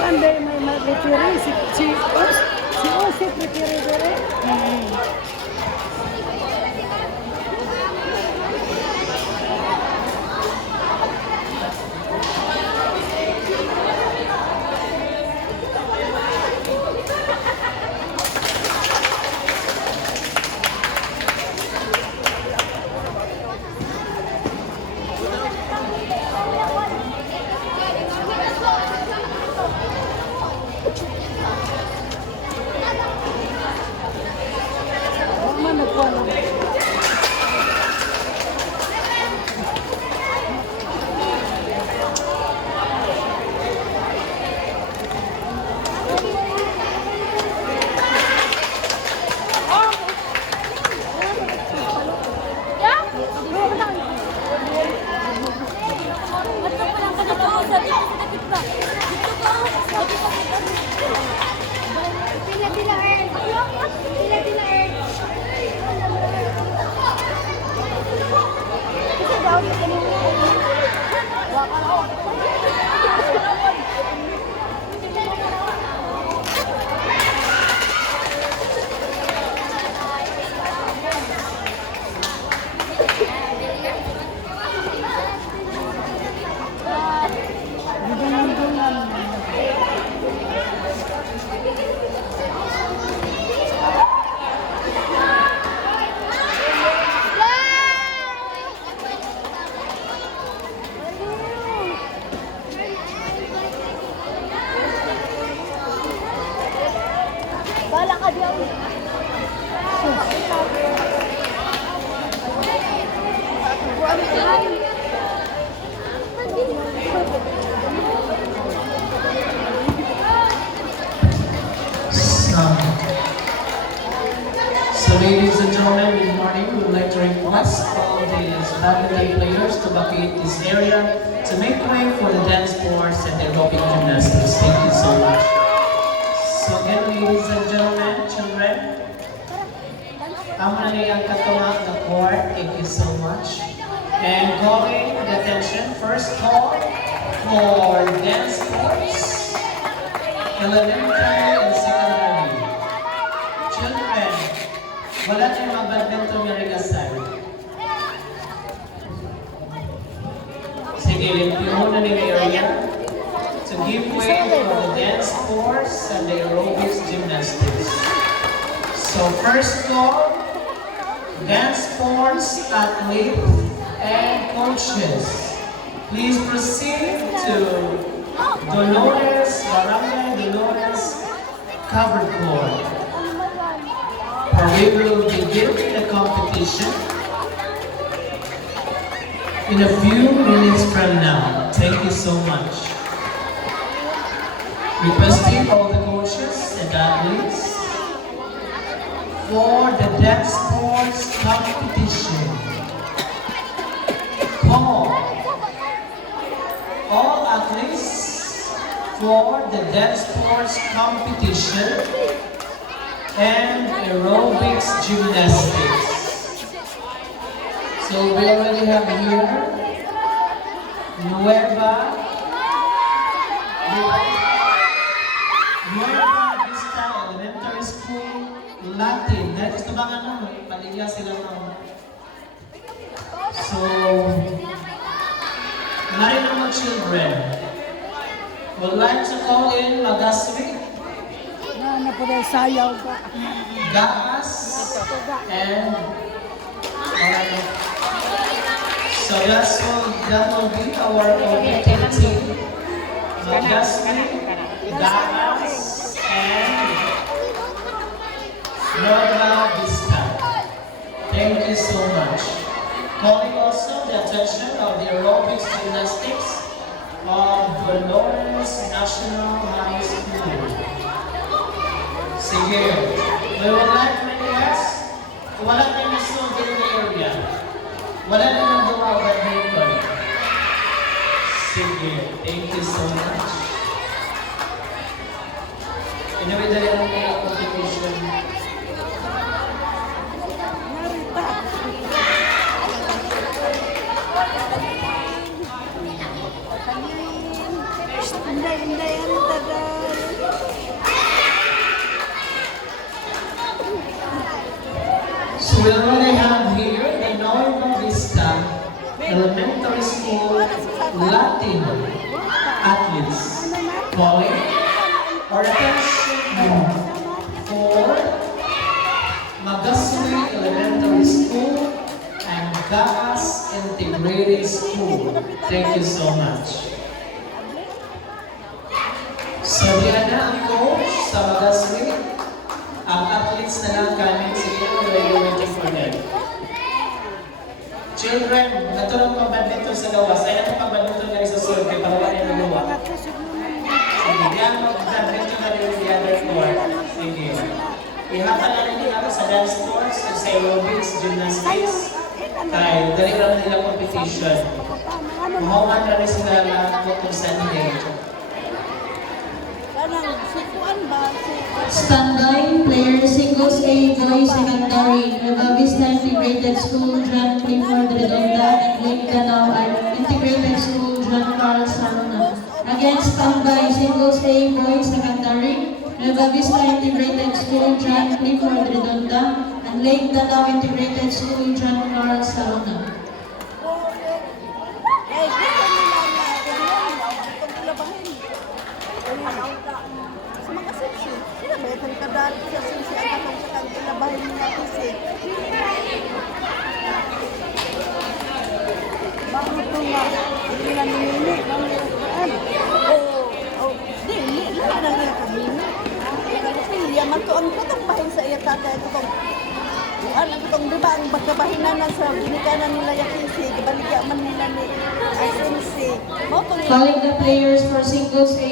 Anday may mag-retire si Osip retire dire. Mama nagkuha. Bala ka diyan. So ladies and gentlemen, good morning. We would like to request all these badminton players to vacate this area to make way for the dance floors and the aerobic gymnastics. Thank you so much. So again, ladies and gentlemen, children, ang ang katuwang na court. Thank you so much. And calling the attention, first call for dance sports, elementary and secondary. Children, wala na yung mga badminton nga regasal. Sige, limpyo na ni area to give way for the dance sports and the aerobics gymnastics. So first call, dance sports athlete and coaches. Please proceed to Dolores, Barangay Dolores covered court. We will begin the competition in a few minutes from now. Thank you so much. Requesting all the coaches and athletes for the dance sports competition. Call all athletes for the dance sports competition and aerobics gymnastics. So we already have here Nueva Vista Elementary School Latin. Dahil gusto ba nga naman, paligya sila ng... So, narinig mga children would like to call in Magasri, Na po dahil sayaw ka. Gaas, and so that will be our competing team. Magasri, Gaas, and Nueva Vista. Thank you so much. Calling also the attention of the aerobics gymnastics of Dolores National High School. Sige, we would like to request, wala na yung student in the area. Wala na yung gawa badminton. Sige, thank you so much. Anyway, dali lang mga competition. Inday, inday, ano taga? So we already have here the Nueva Vista Elementary School Latin athletes calling or attention for Magasuri Elementary School and Gaas Integrated School. Thank you so much. So yan na ang coach sa Magasuri. Ang athletes na lang kanin sige, we're waiting for them. Children, natulong pag-badminton sa gawas. Kaya itong pag-badminton na sa sulod kay parawan yung nagawa. Sige, diyan mag-badminton na rin the other floor. Sige. Ihatan na rin nila sa dance sports, sa aerobics, gymnastics. Kaya dali lang nila competition. Mahawan na rin sila na kung Sunday. Standby, player singles A, boys secondary, Nueva Vista Integrated School, John Clifford Redonda, and Lake Danao Integrated School, John Carl Salona. Again, standby, singles A, boys secondary, Nueva Vista Integrated School, John Clifford Redonda, and Lake Danao Integrated School, John Carl Salona. Sa iya tatay ko tong ano tong di ba ang pagkabahinan na sa ginikanan nila yakisi gibaligya man nila ni asensi mo tong Calling the players for singles A,